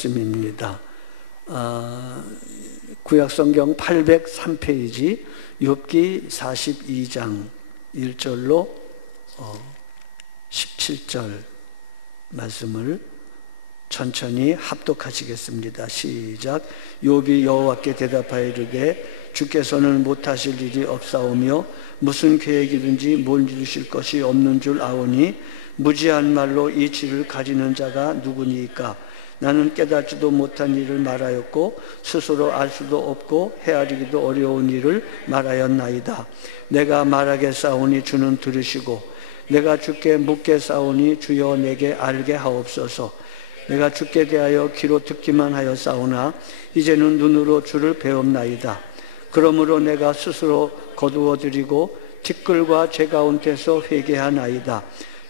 말씀입니다. 구약성경 803페이지 욥기 42장 1절로 17절 말씀을 천천히 합독하시겠습니다. 시작. 욥이 여호와께 대답하여 이르되 주께서는 못하실 일이 없사오며 무슨 계획이든지 뭘 이루실 것이 없는 줄 아오니 무지한 말로 이 질을 가리는 자가 누구니이까? 나는 깨닫지도 못한 일을 말하였고 스스로 알 수도 없고 헤아리기도 어려운 일을 말하였나이다. 내가 말하겠사오니 주는 들으시고 내가 주께 묻겠사오니 주여 내게 알게 하옵소서. 내가 주께 대하여 귀로 듣기만 하였사오나 이제는 눈으로 주를 배웠나이다. 그러므로 내가 스스로 거두어드리고 티끌과 제 가운데서 회개하나이다.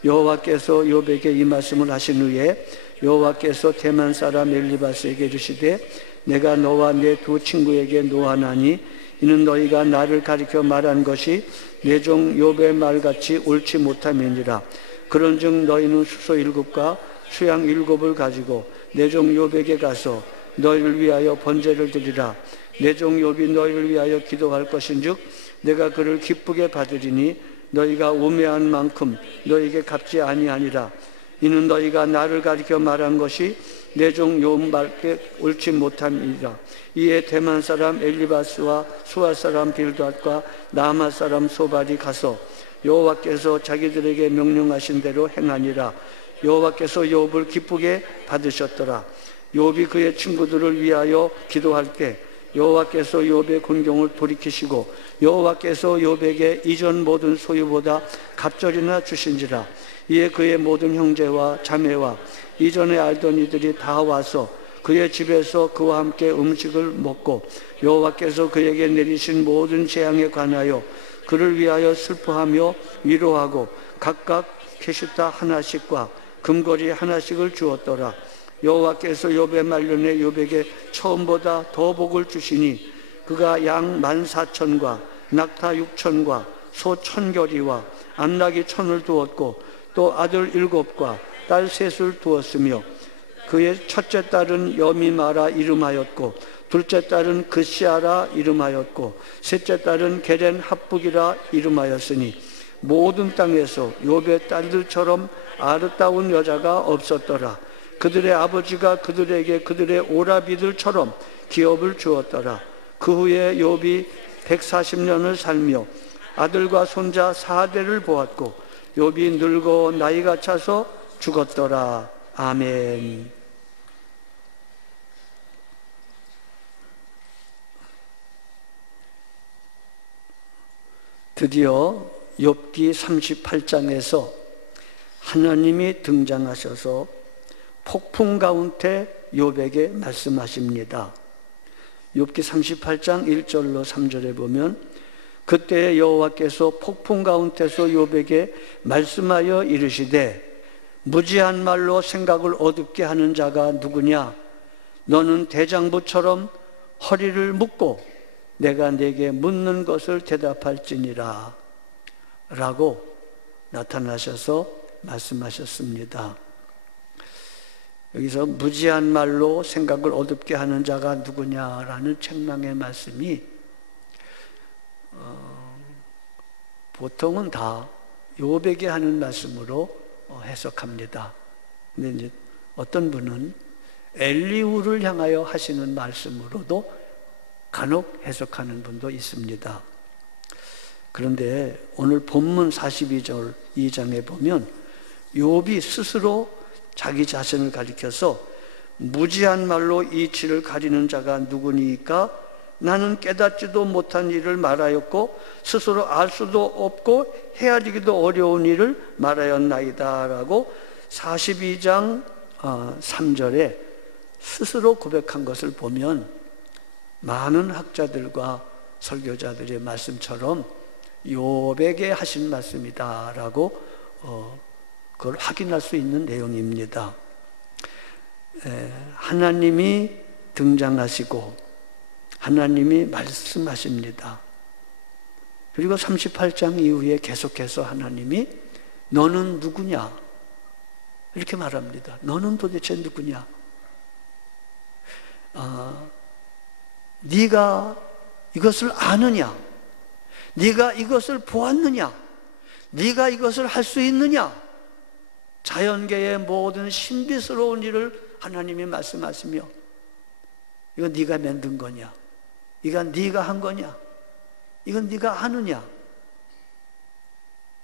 여호와께서 욥에게 이 말씀을 하신 후에 여호와께서 대만 사람 엘리바스에게 이르시되 내가 너와 내 두 친구에게 노하나니 이는 너희가 나를 가리켜 말한 것이 내 종 욥의 말같이 옳지 못함이니라. 그런즉 너희는 수소 7과 수양 7을 가지고 내 종 욥에게 가서 너희를 위하여 번제를 드리라. 내 종 욥이 너희를 위하여 기도할 것인즉 내가 그를 기쁘게 받으리니 너희가 우매한 만큼 너희에게 갚지 아니하니라. 이는 너희가 나를 가리켜 말한 것이 내 종 욥 말께 옳지 못함이라. 이에 대만 사람 엘리바스와 수아 사람 빌닷과 나아마 사람 소발이 가서 여호와께서 자기들에게 명령하신 대로 행하니라. 여호와께서 욥을 기쁘게 받으셨더라. 욥이 그의 친구들을 위하여 기도할 때 여호와께서 욥의 곤경을 돌이키시고 여호와께서 욥에게 이전 모든 소유보다 갑절이나 주신지라. 이에 그의 모든 형제와 자매와 이전에 알던 이들이 다 와서 그의 집에서 그와 함께 음식을 먹고 여호와께서 그에게 내리신 모든 재앙에 관하여 그를 위하여 슬퍼하며 위로하고 각각 캐시타 하나씩과 금거리 하나씩을 주었더라. 여호와께서 욥의 말년에 욥에게 처음보다 더 복을 주시니 그가 양 14,000과 낙타 6,000과 소 1,000겨리와 암나귀 1,000을 두었고 또 아들 7과 딸 3을 두었으며 그의 첫째 딸은 여미마라 이름하였고 둘째 딸은 그시아라 이름하였고 셋째 딸은 게렌 합북이라 이름하였으니 모든 땅에서 욥의 딸들처럼 아름다운 여자가 없었더라. 그들의 아버지가 그들에게 그들의 오라비들처럼 기업을 주었더라. 그 후에 욥이 140년을 살며 아들과 손자 4대를 보았고 욥이 늙어 나이가 차서 죽었더라. 아멘. 드디어 욥기 38장에서 하나님이 등장하셔서 폭풍 가운데 욥에게 말씀하십니다. 욥기 38장 1절로 3절에 보면 그때 여호와께서 폭풍 가운데서 욥에게 말씀하여 이르시되 무지한 말로 생각을 어둡게 하는 자가 누구냐? 너는 대장부처럼 허리를 묶고 내가 네게 묻는 것을 대답할지니라 라고 나타나셔서 말씀하셨습니다. 여기서 무지한 말로 생각을 어둡게 하는 자가 누구냐라는 책망의 말씀이 보통은 다 욥에게 하는 말씀으로 해석합니다. 근데 이제 어떤 분은 엘리후를 향하여 하시는 말씀으로도 간혹 해석하는 분도 있습니다. 그런데 오늘 본문 42절 2장에 보면 욥이 스스로 자기 자신을 가리켜서 무지한 말로 이 질을 가리는 자가 누구니까? 나는 깨닫지도 못한 일을 말하였고 스스로 알 수도 없고 헤아리기도 어려운 일을 말하였나이다 라고 42장 3절에 스스로 고백한 것을 보면 많은 학자들과 설교자들의 말씀처럼 욥에게 하신 말씀이다 라고 그걸 확인할 수 있는 내용입니다. 하나님이 등장하시고 하나님이 말씀하십니다. 그리고 38장 이후에 계속해서 하나님이 너는 누구냐? 이렇게 말합니다. 너는 도대체 누구냐? 네가 이것을 아느냐? 네가 이것을 보았느냐? 네가 이것을 할 수 있느냐? 자연계의 모든 신비스러운 일을 하나님이 말씀하시며, 이건 네가 만든 거냐? 이건 네가 한 거냐? 이건 네가 아느냐?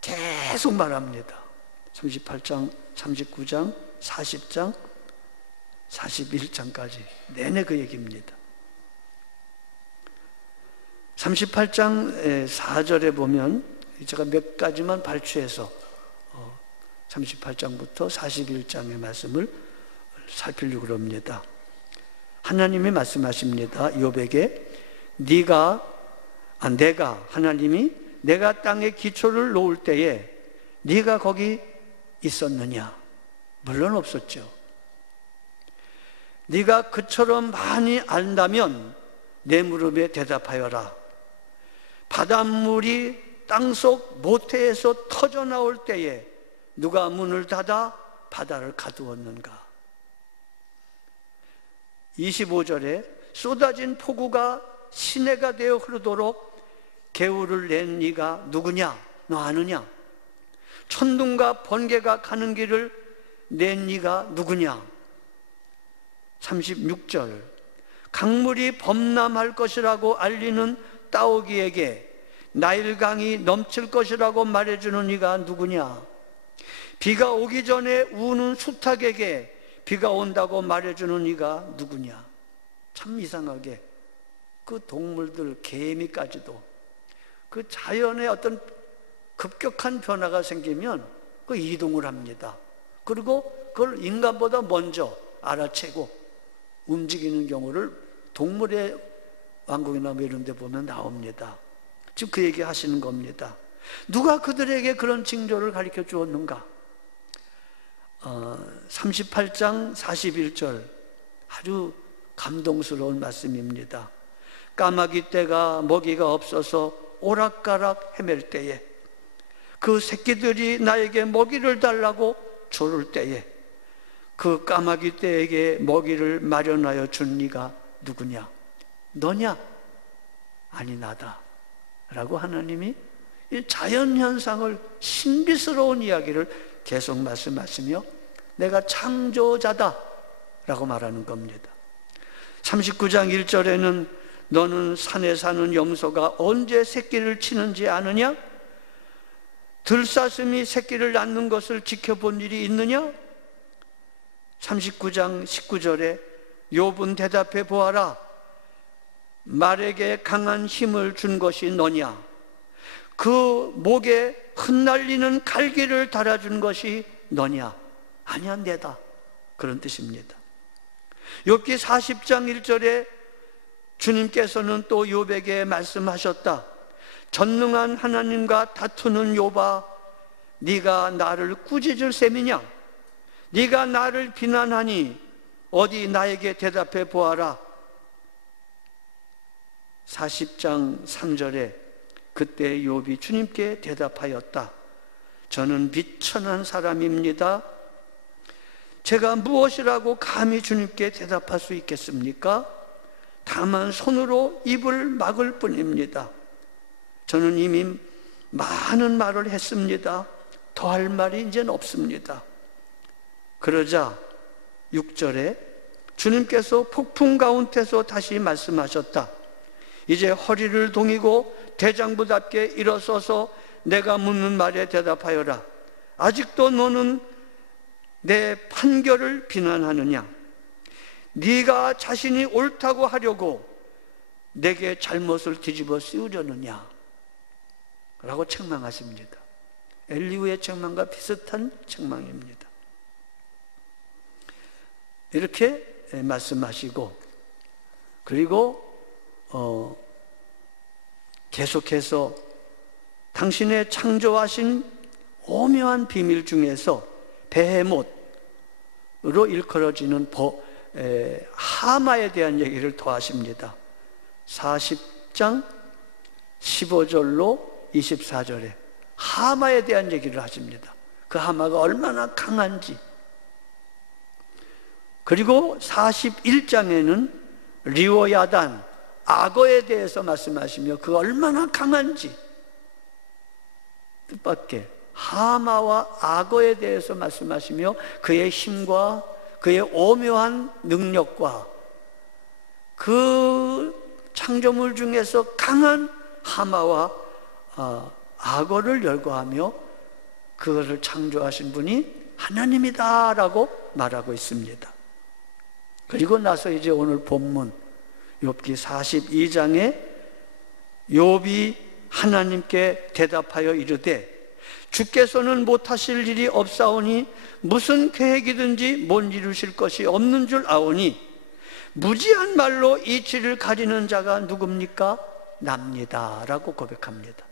계속 말합니다. 38장, 39장, 40장, 41장까지 내내 그 얘기입니다. 38장 4절에 보면 제가 몇 가지만 발췌해서 38장부터 41장의 말씀을 살피려고 합니다. 하나님이 말씀하십니다. 욥에게 내가 하나님이 내가 땅에 기초를 놓을 때에 네가 거기 있었느냐? 물론 없었죠. 네가 그처럼 많이 안다면 내 물음에 대답하여라. 바닷물이 땅속 모태에서 터져 나올 때에 누가 문을 닫아 바다를 가두었는가? 25절에 쏟아진 폭우가 시내가 되어 흐르도록 개울을 낸 네가 누구냐? 너 아느냐? 천둥과 번개가 가는 길을 낸 네가 누구냐? 36절 강물이 범람할 것이라고 알리는 따오기에게 나일강이 넘칠 것이라고 말해주는 네가 누구냐? 비가 오기 전에 우는 수탉에게 비가 온다고 말해주는 네가 누구냐? 참 이상하게 그 동물들, 개미까지도 그 자연의 어떤 급격한 변화가 생기면 그 이동을 합니다. 그리고 그걸 인간보다 먼저 알아채고 움직이는 경우를 동물의 왕국이나 이런 데 보면 나옵니다. 지금 그 얘기 하시는 겁니다. 누가 그들에게 그런 징조를 가르쳐 주었는가? 38장 41절 아주 감동스러운 말씀입니다. 까마귀 떼가 먹이가 없어서 오락가락 헤맬 때에 그 새끼들이 나에게 먹이를 달라고 조를 때에 그 까마귀 떼에게 먹이를 마련하여 준 네가 누구냐? 너냐? 아니 나다 라고 하나님이 이 자연현상을 신비스러운 이야기를 계속 말씀하시며 내가 창조자다 라고 말하는 겁니다. 39장 1절에는 너는 산에 사는 염소가 언제 새끼를 치는지 아느냐? 들사슴이 새끼를 낳는 것을 지켜본 일이 있느냐? 39장 19절에 욥은 대답해 보아라. 말에게 강한 힘을 준 것이 너냐? 그 목에 흩날리는 갈기를 달아준 것이 너냐? 아니야, 내다. 그런 뜻입니다. 욥기 40장 1절에 주님께서는 또 욥에게 말씀하셨다. 전능한 하나님과 다투는 욥아, 네가 나를 꾸짖을 셈이냐? 네가 나를 비난하니 어디 나에게 대답해 보아라. 40장 3절에 그때 욥이 주님께 대답하였다. 저는 비천한 사람입니다. 제가 무엇이라고 감히 주님께 대답할 수 있겠습니까? 다만 손으로 입을 막을 뿐입니다. 저는 이미 많은 말을 했습니다. 더할 말이 이제는 없습니다. 그러자 6절에 주님께서 폭풍 가운데서 다시 말씀하셨다. 이제 허리를 동이고 대장부답게 일어서서 내가 묻는 말에 대답하여라. 아직도 너는 내 판결을 비난하느냐? 네가 자신이 옳다고 하려고 내게 잘못을 뒤집어 씌우려느냐? 라고 책망하십니다. 엘리후의 책망과 비슷한 책망입니다. 이렇게 말씀하시고 그리고 계속해서 당신의 창조하신 오묘한 비밀 중에서 베헤못으로 일컬어지는 하마에 대한 얘기를 더하십니다. 40장 15절로 24절에 하마에 대한 얘기를 하십니다. 그 하마가 얼마나 강한지. 그리고 41장에는 리워야단, 악어에 대해서 말씀하시며 그 얼마나 강한지, 뜻밖의 하마와 악어에 대해서 말씀하시며 그의 힘과 그의 오묘한 능력과 그 창조물 중에서 강한 하마와 악어를 열거하며 그것을 창조하신 분이 하나님이다라고 말하고 있습니다. 그리고 나서 이제 오늘 본문 욥기 42장에 욥이 하나님께 대답하여 이르되 주께서는 못하실 일이 없사오니 무슨 계획이든지 못 이루실 것이 없는 줄 아오니 무지한 말로 이치를 가리는 자가 누굽니까? 납니다 라고 고백합니다.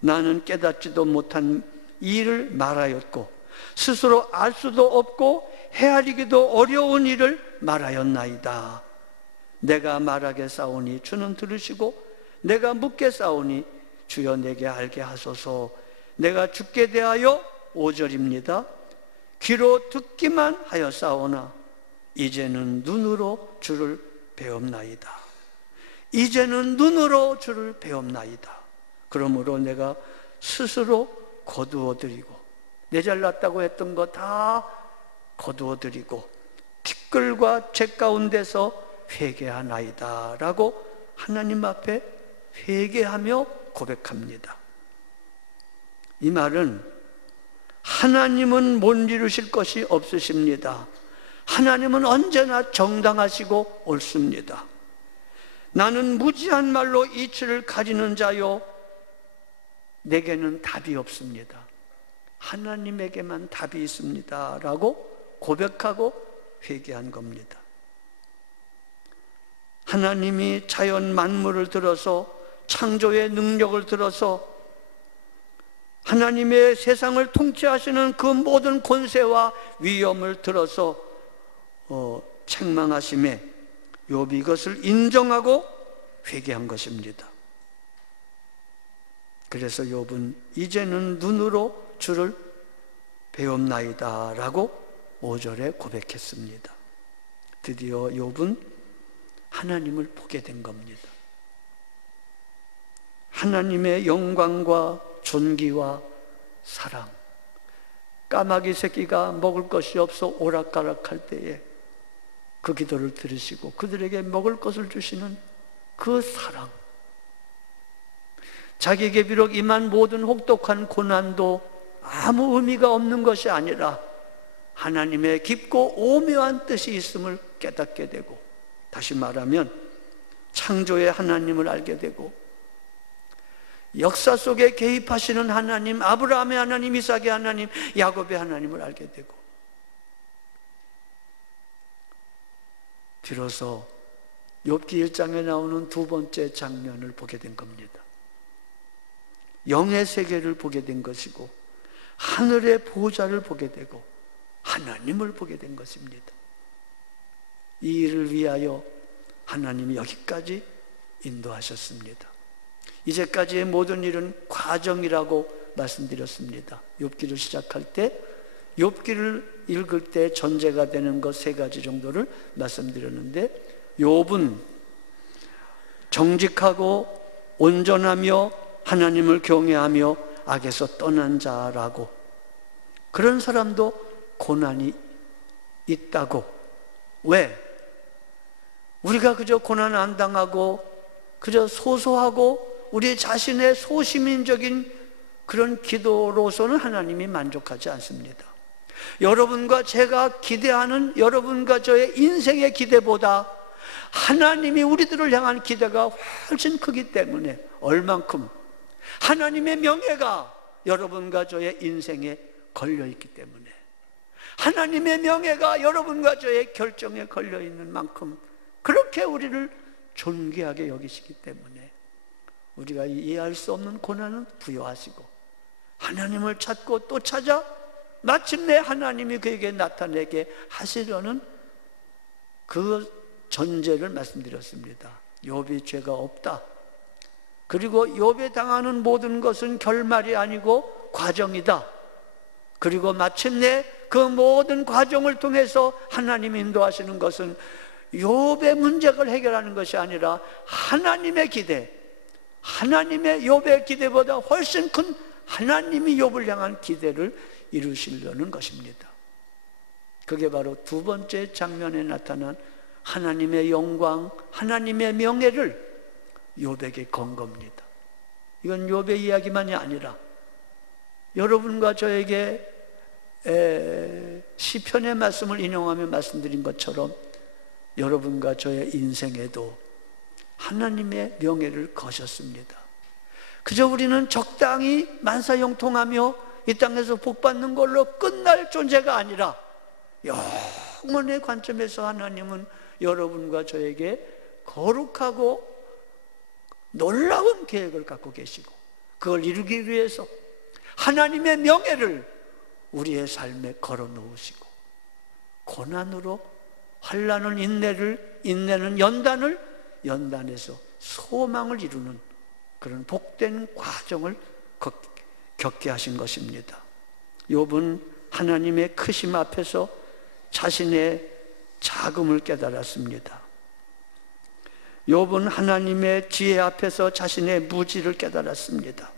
나는 깨닫지도 못한 일을 말하였고 스스로 알 수도 없고 헤아리기도 어려운 일을 말하였나이다. 내가 말하게 싸우니 주는 들으시고 내가 묻게 싸우니 주여 내게 알게 하소서. 내가 주께 대하여 5절입니다. 귀로 듣기만 하였사오나 이제는 눈으로 주를 배웁나이다. 이제는 눈으로 주를 배웁나이다. 그러므로 내가 스스로 거두어드리고 내 잘났다고 했던 거 다 거두어드리고 티끌과 죄 가운데서 회개하나이다 라고 하나님 앞에 회개하며 고백합니다. 이 말은 하나님은 못 이루실 것이 없으십니다. 하나님은 언제나 정당하시고 옳습니다. 나는 무지한 말로 이치를 가리는 자요 내게는 답이 없습니다. 하나님에게만 답이 있습니다 라고 고백하고 회개한 겁니다. 하나님이 자연 만물을 들어서 창조의 능력을 들어서 하나님의 세상을 통치하시는 그 모든 권세와 위엄을 들어서 책망하심에 욥이 이것을 인정하고 회개한 것입니다. 그래서 욥은 이제는 눈으로 주를 배웁나이다 라고 5절에 고백했습니다. 드디어 욥은 하나님을 보게 된 겁니다. 하나님의 영광과 존귀와 사랑, 까마귀 새끼가 먹을 것이 없어 오락가락할 때에 그 기도를 들으시고 그들에게 먹을 것을 주시는 그 사랑, 자기에게 비록 임한 모든 혹독한 고난도 아무 의미가 없는 것이 아니라 하나님의 깊고 오묘한 뜻이 있음을 깨닫게 되고, 다시 말하면 창조의 하나님을 알게 되고 역사 속에 개입하시는 하나님, 아브라함의 하나님, 이삭의 하나님, 야곱의 하나님을 알게 되고 비로소 욥기 1장에 나오는 두 번째 장면을 보게 된 겁니다. 영의 세계를 보게 된 것이고 하늘의 보좌를 보게 되고 하나님을 보게 된 것입니다. 이 일을 위하여 하나님이 여기까지 인도하셨습니다. 이제까지의 모든 일은 과정이라고 말씀드렸습니다. 욥기를 시작할 때, 욥기를 읽을 때 전제가 되는 것 세 가지 정도를 말씀드렸는데, 욥은 정직하고 온전하며 하나님을 경외하며 악에서 떠난 자라고, 그런 사람도 고난이 있다고. 왜? 우리가 그저 고난 안 당하고 그저 소소하고 우리 자신의 소시민적인 그런 기도로서는 하나님이 만족하지 않습니다. 여러분과 제가 기대하는 여러분과 저의 인생의 기대보다 하나님이 우리들을 향한 기대가 훨씬 크기 때문에, 얼만큼 하나님의 명예가 여러분과 저의 인생에 걸려있기 때문에, 하나님의 명예가 여러분과 저의 결정에 걸려있는 만큼 그렇게 우리를 존귀하게 여기시기 때문에 우리가 이해할 수 없는 고난은 부여하시고 하나님을 찾고 또 찾아 마침내 하나님이 그에게 나타내게 하시려는 그 전제를 말씀드렸습니다. 욥이 죄가 없다. 그리고 욥이 당하는 모든 것은 결말이 아니고 과정이다. 그리고 마침내 그 모든 과정을 통해서 하나님이 인도하시는 것은 욥의 문제를 해결하는 것이 아니라 하나님의 기대, 하나님의 욥의 기대보다 훨씬 큰 하나님이 욥을 향한 기대를 이루시려는 것입니다. 그게 바로 두 번째 장면에 나타난 하나님의 영광, 하나님의 명예를 욥에게 건 겁니다. 이건 욥의 이야기만이 아니라 여러분과 저에게 시편의 말씀을 인용하며 말씀드린 것처럼 여러분과 저의 인생에도 하나님의 명예를 거셨습니다. 그저 우리는 적당히 만사형통하며 이 땅에서 복받는 걸로 끝날 존재가 아니라 영원의 관점에서 하나님은 여러분과 저에게 거룩하고 놀라운 계획을 갖고 계시고, 그걸 이루기 위해서 하나님의 명예를 우리의 삶에 걸어 놓으시고, 고난으로 환난은 인내는 연단을, 연단에서 소망을 이루는 그런 복된 과정을 겪게 하신 것입니다. 욥은 하나님의 크심 앞에서 자신의 작음을 깨달았습니다. 욥은 하나님의 지혜 앞에서 자신의 무지를 깨달았습니다.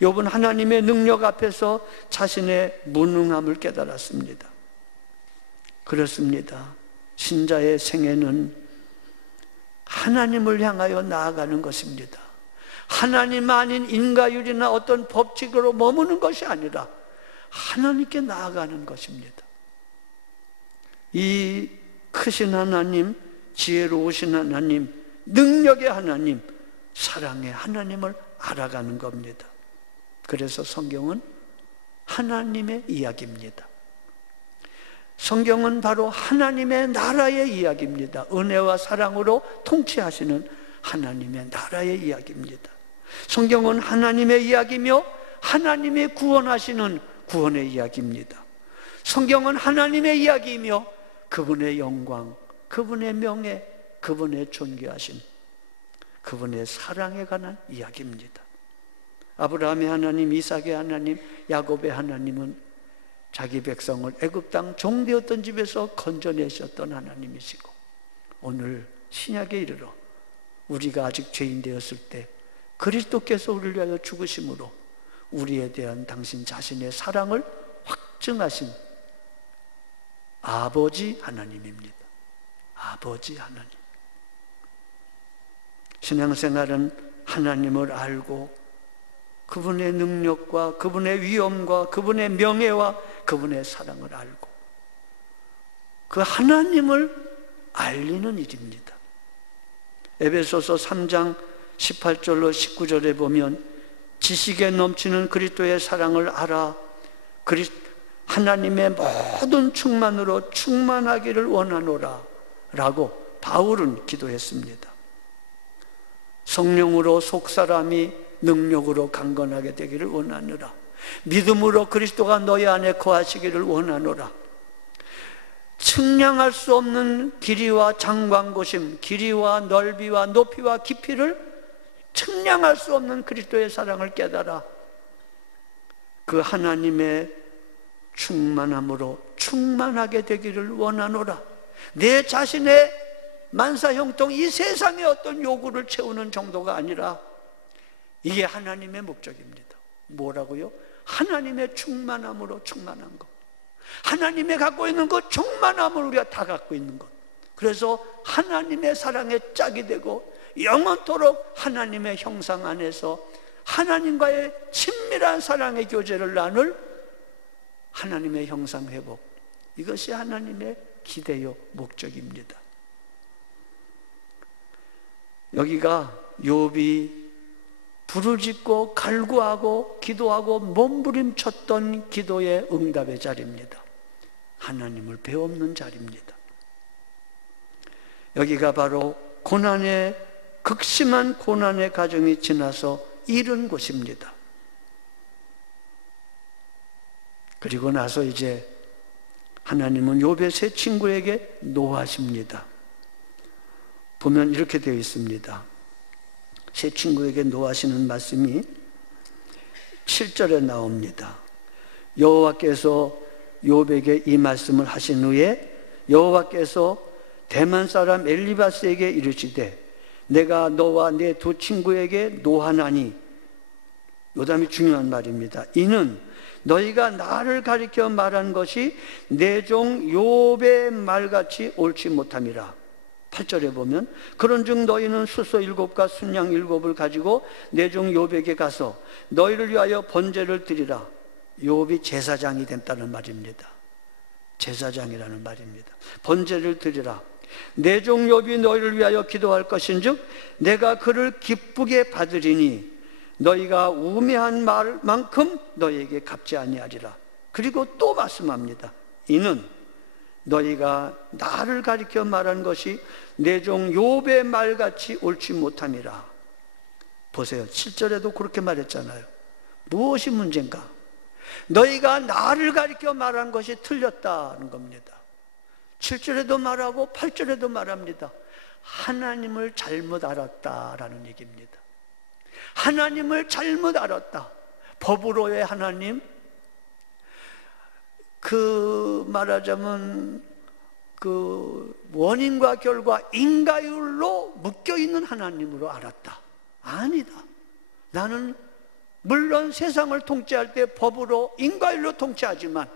욥은 하나님의 능력 앞에서 자신의 무능함을 깨달았습니다. 그렇습니다. 신자의 생애는 하나님을 향하여 나아가는 것입니다. 하나님 아닌 인과율이나 어떤 법칙으로 머무는 것이 아니라 하나님께 나아가는 것입니다. 이 크신 하나님, 지혜로우신 하나님, 능력의 하나님, 사랑의 하나님을 알아가는 겁니다. 그래서 성경은 하나님의 이야기입니다. 성경은 바로 하나님의 나라의 이야기입니다. 은혜와 사랑으로 통치하시는 하나님의 나라의 이야기입니다. 성경은 하나님의 이야기며 하나님이 구원하시는 구원의 이야기입니다. 성경은 하나님의 이야기이며 그분의 영광, 그분의 명예, 그분의 존귀하심, 그분의 사랑에 관한 이야기입니다. 아브라함의 하나님, 이삭의 하나님, 야곱의 하나님은 자기 백성을 애굽 땅 종되었던 집에서 건져내셨던 하나님이시고, 오늘 신약에 이르러 우리가 아직 죄인 되었을 때 그리스도께서 우리를 위하여 죽으심으로 우리에 대한 당신 자신의 사랑을 확증하신 아버지 하나님입니다. 아버지 하나님. 신앙생활은 하나님을 알고 그분의 능력과 그분의 위엄과 그분의 명예와 그분의 사랑을 알고 그 하나님을 알리는 일입니다. 에베소서 3장 18절로 19절에 보면 지식에 넘치는 그리스도의 사랑을 알아 하나님의 모든 충만으로 충만하기를 원하노라 라고 바울은 기도했습니다. 성령으로 속사람이 능력으로 강건하게 되기를 원하노라. 믿음으로 그리스도가 너희 안에 거하시기를 원하노라. 측량할 수 없는 길이와 장광고심, 길이와 넓이와 높이와 깊이를 측량할 수 없는 그리스도의 사랑을 깨달아 그 하나님의 충만함으로 충만하게 되기를 원하노라. 내 자신의 만사형통 이 세상의 어떤 요구를 채우는 정도가 아니라 이게 하나님의 목적입니다. 뭐라고요? 하나님의 충만함으로 충만한 것, 하나님의 갖고 있는 것 충만함을 우리가 다 갖고 있는 것. 그래서 하나님의 사랑에 짝이 되고 영원토록 하나님의 형상 안에서 하나님과의 친밀한 사랑의 교제를 나눌 하나님의 형상 회복, 이것이 하나님의 기대요 목적입니다. 여기가 욥이 부르짖고 갈구하고 기도하고 몸부림쳤던 기도의 응답의 자리입니다. 하나님을 배움는 자리입니다. 여기가 바로 극심한 고난의 과정이 지나서 이른 곳입니다. 그리고 나서 이제 하나님은 욥의 세 친구에게 노하십니다. 보면 이렇게 되어 있습니다. 세 친구에게 노하시는 말씀이 7절에 나옵니다. 여호와께서 욥에게 이 말씀을 하신 후에 여호와께서 대만 사람 엘리바스에게 이르시되 내가 너와 내 두 친구에게 노하나니, 요담이 중요한 말입니다. 이는 너희가 나를 가리켜 말한 것이 내 종 욥의 말같이 옳지 못함이라. 8절에 보면 그런즉 너희는 수소 7과 순양 7을 가지고 내 종 욥에게 가서 너희를 위하여 번제를 드리라. 욥이 제사장이 됐다는 말입니다. 제사장이라는 말입니다. 번제를 드리라. 내 종 욥이 너희를 위하여 기도할 것인즉 내가 그를 기쁘게 받으리니 너희가 우매한 말만큼 너희에게 갚지 아니하리라. 그리고 또 말씀합니다. 이는 너희가 나를 가리켜 말한 것이 내 종 욥의 말같이 옳지 못함이라. 보세요. 7절에도 그렇게 말했잖아요. 무엇이 문제인가? 너희가 나를 가리켜 말한 것이 틀렸다는 겁니다. 7절에도 말하고 8절에도 말합니다. 하나님을 잘못 알았다라는 얘기입니다. 하나님을 잘못 알았다. 법으로의 하나님, 말하자면 원인과 결과 인과율로 묶여있는 하나님으로 알았다. 아니다. 나는 물론 세상을 통치할 때 법으로 인과율로 통치하지만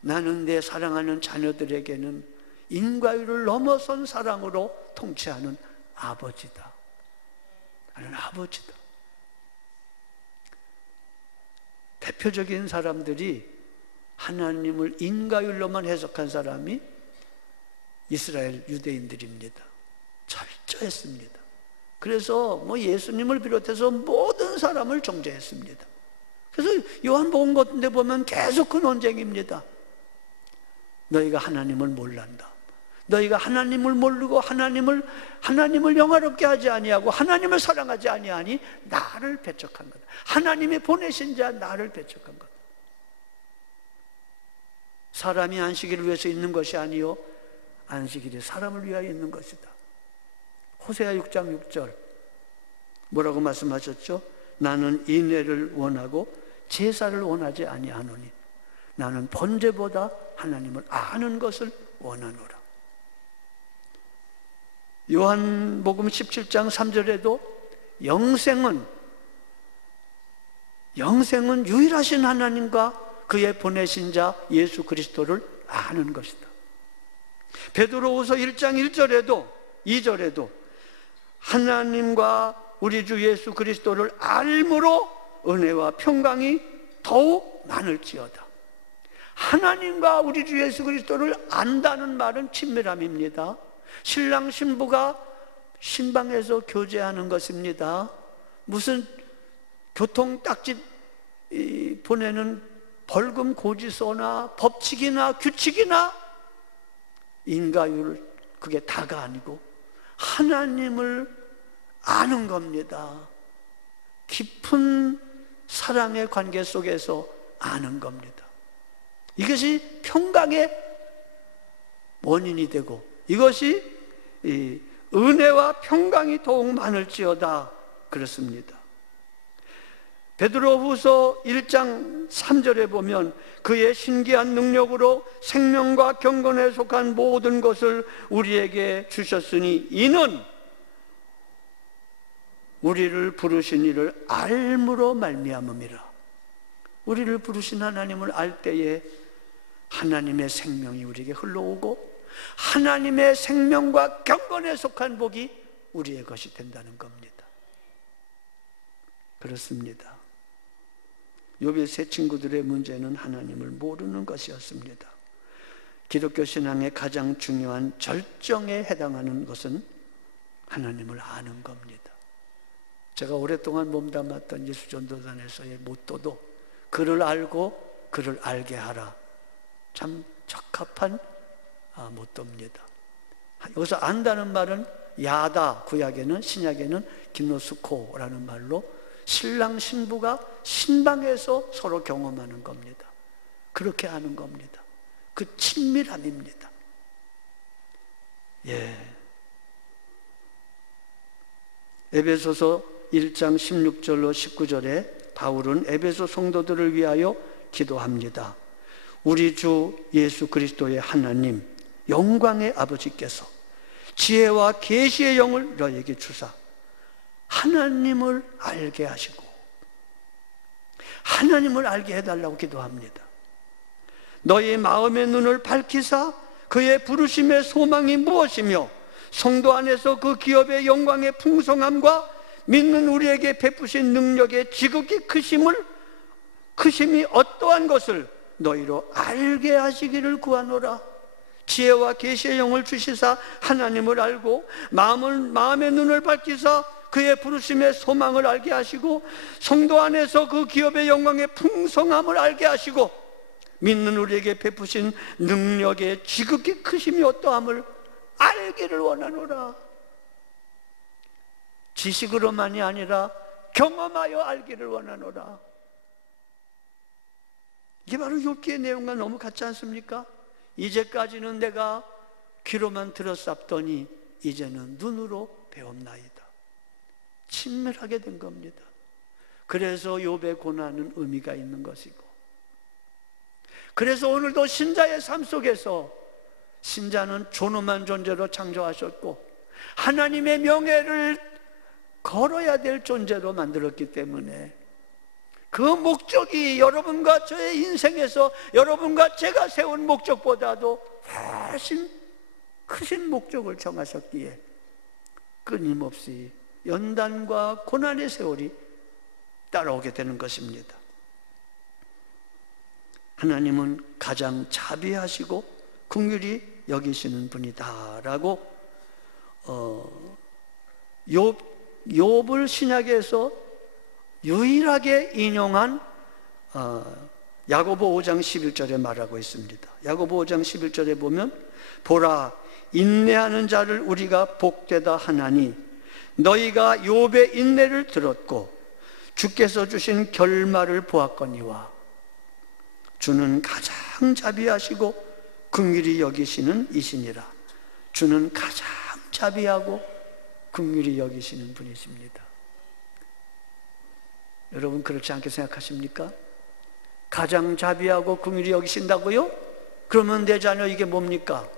나는 내 사랑하는 자녀들에게는 인과율을 넘어선 사랑으로 통치하는 아버지다. 나는 아버지다. 대표적인 사람들이 하나님을 인과율로만 해석한 사람이 이스라엘 유대인들입니다. 철저했습니다. 그래서 예수님을 비롯해서 모든 사람을 정죄했습니다. 그래서 요한복음 같은 데 보면 계속 그 논쟁입니다. 너희가 하나님을 몰란다. 너희가 하나님을 모르고 하나님을 영화롭게 하지 아니하고 하나님을 사랑하지 아니하니 나를 배척한 거다. 하나님이 보내신 자 나를 배척한 거다. 사람이 안식일을 위해서 있는 것이 아니요 안식일이 사람을 위하여 있는 것이다. 호세아 6장 6절 뭐라고 말씀하셨죠? 나는 인애를 원하고 제사를 원하지 아니하노니 나는 번제보다 하나님을 아는 것을 원하노라. 요한복음 17장 3절에도 영생은 유일하신 하나님과 그의 보내신 자 예수 그리스도를 아는 것이다. 베드로후서 1장 1절에도 2절에도 하나님과 우리 주 예수 그리스도를 알므로 은혜와 평강이 더욱 많을지어다. 하나님과 우리 주 예수 그리스도를 안다는 말은 친밀함입니다. 신랑 신부가 신방에서 교제하는 것입니다. 무슨 교통딱지 보내는 벌금 고지서나 법칙이나 규칙이나 인과율 그게 다가 아니고 하나님을 아는 겁니다. 깊은 사랑의 관계 속에서 아는 겁니다. 이것이 평강의 원인이 되고 이것이 은혜와 평강이 더욱 많을지어다 그렇습니다. 베드로후서 1장 3절에 보면 그의 신기한 능력으로 생명과 경건에 속한 모든 것을 우리에게 주셨으니 이는 우리를 부르신 이를 알므로 말미암음이라. 우리를 부르신 하나님을 알 때에 하나님의 생명이 우리에게 흘러오고 하나님의 생명과 경건에 속한 복이 우리의 것이 된다는 겁니다. 그렇습니다. 욥의 세 친구들의 문제는 하나님을 모르는 것이었습니다. 기독교 신앙의 가장 중요한 절정에 해당하는 것은 하나님을 아는 겁니다. 제가 오랫동안 몸담았던 예수전도단에서의 모토도 그를 알고 그를 알게 하라. 참 적합한 모토입니다. 여기서 안다는 말은 야다, 구약에는 신약에는 기노스코라는 말로 신랑 신부가 신방에서 서로 경험하는 겁니다. 그렇게 하는 겁니다. 그 친밀함입니다. 에베소서 1장 16절로 19절에 바울은 에베소 성도들을 위하여 기도합니다. 우리 주 예수 그리스도의 하나님 영광의 아버지께서 지혜와 계시의 영을 너에게 주사 하나님을 알게 하시고, 하나님을 알게 해달라고 기도합니다. 너희 마음의 눈을 밝히사 그의 부르심의 소망이 무엇이며 성도 안에서 그 기업의 영광의 풍성함과 믿는 우리에게 베푸신 능력의 지극히 크심이 어떠한 것을 너희로 알게 하시기를 구하노라. 지혜와 계시의 영을 주시사 하나님을 알고 마음의 눈을 밝히사 그의 부르심의 소망을 알게 하시고 성도 안에서 그 기업의 영광의 풍성함을 알게 하시고 믿는 우리에게 베푸신 능력의 지극히 크심이 어떠함을 알기를 원하노라. 지식으로만이 아니라 경험하여 알기를 원하노라. 이게 바로 욥기의 내용과 너무 같지 않습니까? 이제까지는 내가 귀로만 들었사더니 이제는 눈으로 배웠나이다. 친밀하게 된 겁니다. 그래서 욥의 고난은 의미가 있는 것이고, 그래서 오늘도 신자의 삶 속에서 신자는 존엄한 존재로 창조하셨고 하나님의 명예를 걸어야 될 존재로 만들었기 때문에 그 목적이 여러분과 저의 인생에서 여러분과 제가 세운 목적보다도 훨씬 크신 목적을 정하셨기에 끊임없이 연단과 고난의 세월이 따라오게 되는 것입니다. 하나님은 가장 자비하시고 긍휼히 여기시는 분이다라고 욥을 신약에서 유일하게 인용한 야고보 5장 11절에 말하고 있습니다. 야고보 5장 11절에 보면 보라, 인내하는 자를 우리가 복되다 하나니 너희가 욥의 인내를 들었고 주께서 주신 결말을 보았거니와 주는 가장 자비하시고 긍휼히 여기시는 이시니라. 주는 가장 자비하고 긍휼히 여기시는 분이십니다. 여러분 그렇지 않게 생각하십니까? 가장 자비하고 긍휼히 여기신다고요? 그러면 내 자녀 이게 뭡니까?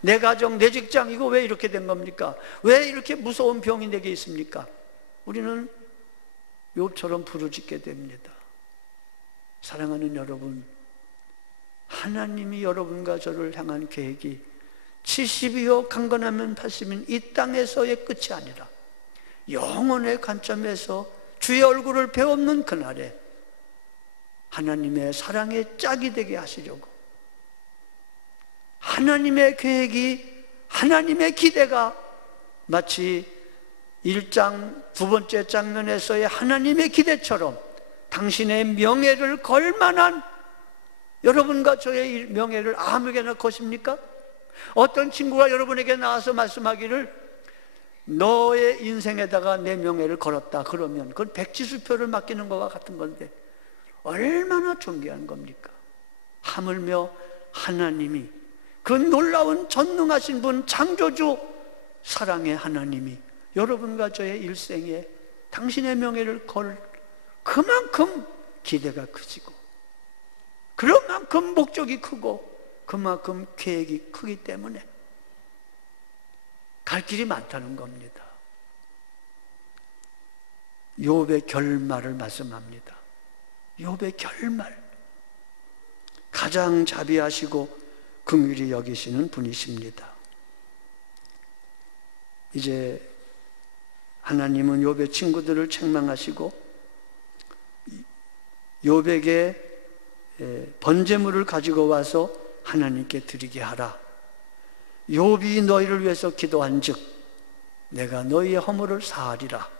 내 가정, 내 직장 이거 왜 이렇게 된 겁니까? 왜 이렇게 무서운 병이 내게 있습니까? 우리는 욥처럼 부르짖게 됩니다. 사랑하는 여러분, 하나님이 여러분과 저를 향한 계획이 70이요 강건하면 80인 이 땅에서의 끝이 아니라 영혼의 관점에서 주의 얼굴을 배없는 그날에 하나님의 사랑의 짝이 되게 하시려고, 하나님의 계획이, 하나님의 기대가 마치 1장 두 번째 장면에서의 하나님의 기대처럼 당신의 명예를 걸 만한, 여러분과 저의 명예를 아무에게나 것입니까? 어떤 친구가 여러분에게 나와서 말씀하기를 너의 인생에다가 내 명예를 걸었다 그러면 그건 백지수표를 맡기는 것과 같은 건데 얼마나 존귀한 겁니까? 하물며 하나님이, 그 놀라운 전능하신 분, 창조주, 사랑의 하나님이 여러분과 저의 일생에 당신의 명예를 걸 그만큼 기대가 크시고 그만큼 목적이 크고 그만큼 계획이 크기 때문에 갈 길이 많다는 겁니다. 욥의 결말을 말씀합니다. 욥의 결말, 가장 자비하시고 긍휼히 여기시는 분이십니다. 이제 하나님은 욥의 친구들을 책망하시고 욥에게 번제물을 가지고 와서 하나님께 드리게 하라. 욥이 너희를 위해서 기도한즉 내가 너희의 허물을 사하리라.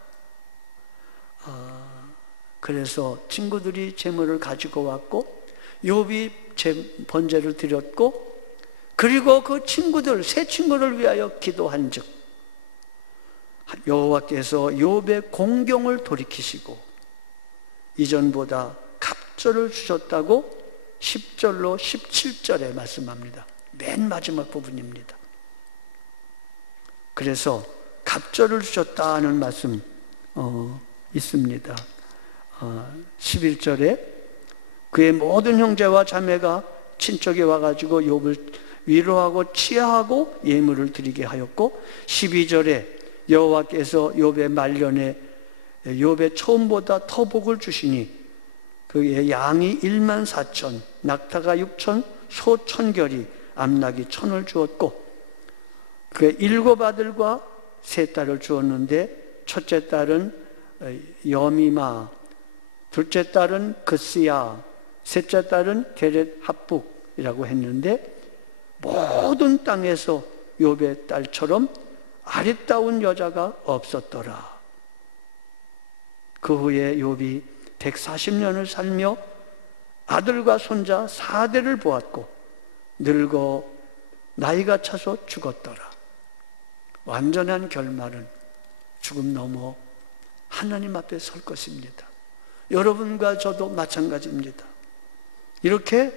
그래서 친구들이 제물을 가지고 왔고 욥이 번제를 드렸고, 그리고 그 친구들, 새 친구를 위하여 기도한즉 여호와께서 욥의 공경을 돌이키시고 이전보다 갑절을 주셨다고 10절로 17절에 말씀합니다. 맨 마지막 부분입니다. 그래서 갑절을 주셨다는 말씀 있습니다. 11절에 그의 모든 형제와 자매가 친척이 와가지고 위로하고 치하하고 예물을 드리게 하였고, 12절에 여호와께서 욥의 말년에 욥의 처음보다 더 복을 주시니 그의 양이 14,000, 낙타가 6,000, 소 1,000결이, 암낙이 1,000을 주었고, 그의 7 아들과 3 딸을 주었는데, 첫째 딸은 여미마, 둘째 딸은 그스야, 셋째 딸은 게렛 합북이라고 했는데, 모든 땅에서 욥의 딸처럼 아리따운 여자가 없었더라. 그 후에 욥이 140년을 살며 아들과 손자 4대를 보았고 늙어 나이가 차서 죽었더라. 완전한 결말은 죽음 넘어 하나님 앞에 설 것입니다. 여러분과 저도 마찬가지입니다. 이렇게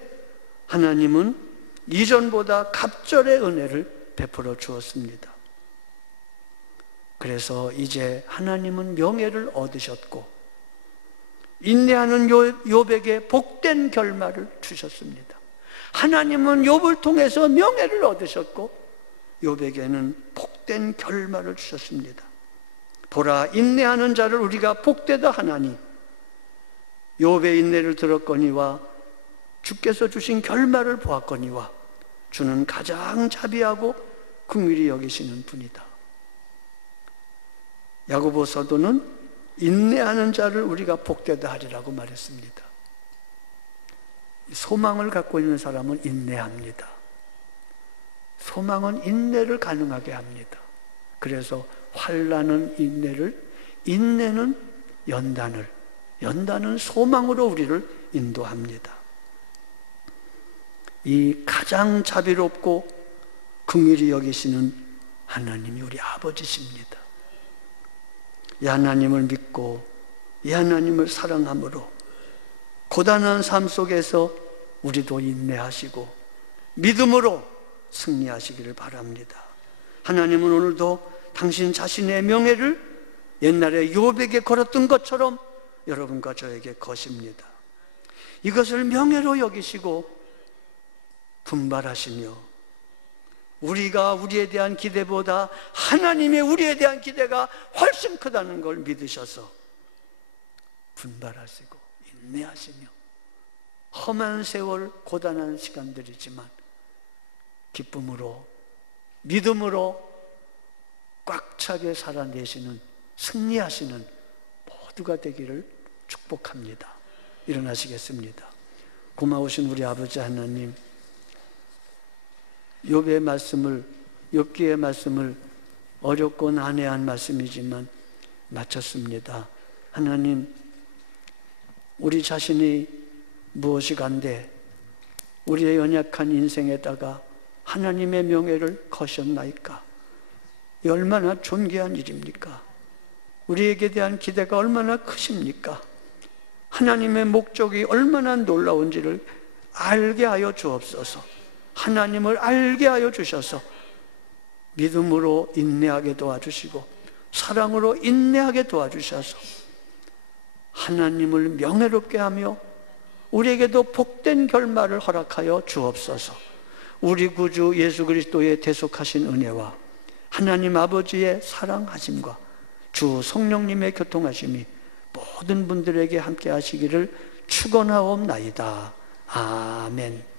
하나님은 이전보다 갑절의 은혜를 베풀어 주었습니다. 그래서 이제 하나님은 명예를 얻으셨고 인내하는 욥에게 복된 결말을 주셨습니다. 하나님은 욥을 통해서 명예를 얻으셨고 욥에게는 복된 결말을 주셨습니다. 보라, 인내하는 자를 우리가 복되다 하나니 욥의 인내를 들었거니와 주께서 주신 결말을 보았거니와 주는 가장 자비하고 긍휼히 여기시는 분이다. 야고보 사도는 인내하는 자를 우리가 복되다 하리라고 말했습니다. 소망을 갖고 있는 사람은 인내합니다. 소망은 인내를 가능하게 합니다. 그래서 환난은 인내를, 인내는 연단을, 연단은 소망으로 우리를 인도합니다. 이 가장 자비롭고 긍휼히 여기시는 하나님이 우리 아버지십니다. 이 하나님을 믿고 이 하나님을 사랑함으로 고단한 삶 속에서 우리도 인내하시고 믿음으로 승리하시기를 바랍니다. 하나님은 오늘도 당신 자신의 명예를 옛날에 욥에게 걸었던 것처럼 여러분과 저에게 거십니다. 이것을 명예로 여기시고 분발하시며 우리가 우리에 대한 기대보다 하나님의 우리에 대한 기대가 훨씬 크다는 걸 믿으셔서 분발하시고 인내하시며 험한 세월, 고단한 시간들이지만 기쁨으로 믿음으로 꽉 차게 살아내시는, 승리하시는 모두가 되기를 축복합니다. 일어나시겠습니다. 고마우신 우리 아버지 하나님, 욥의 말씀을, 욥기의 말씀을 어렵고 난해한 말씀이지만 마쳤습니다. 하나님, 우리 자신이 무엇이 간데 우리의 연약한 인생에다가 하나님의 명예를 거셨나이까? 이 얼마나 존귀한 일입니까? 우리에게 대한 기대가 얼마나 크십니까? 하나님의 목적이 얼마나 놀라운지를 알게 하여 주옵소서. 하나님을 알게 하여 주셔서 믿음으로 인내하게 도와주시고 사랑으로 인내하게 도와주셔서 하나님을 명예롭게 하며 우리에게도 복된 결말을 허락하여 주옵소서. 우리 구주 예수 그리스도의 대속하신 은혜와 하나님 아버지의 사랑하심과 주 성령님의 교통하심이 모든 분들에게 함께 하시기를 축원하옵나이다. 아멘.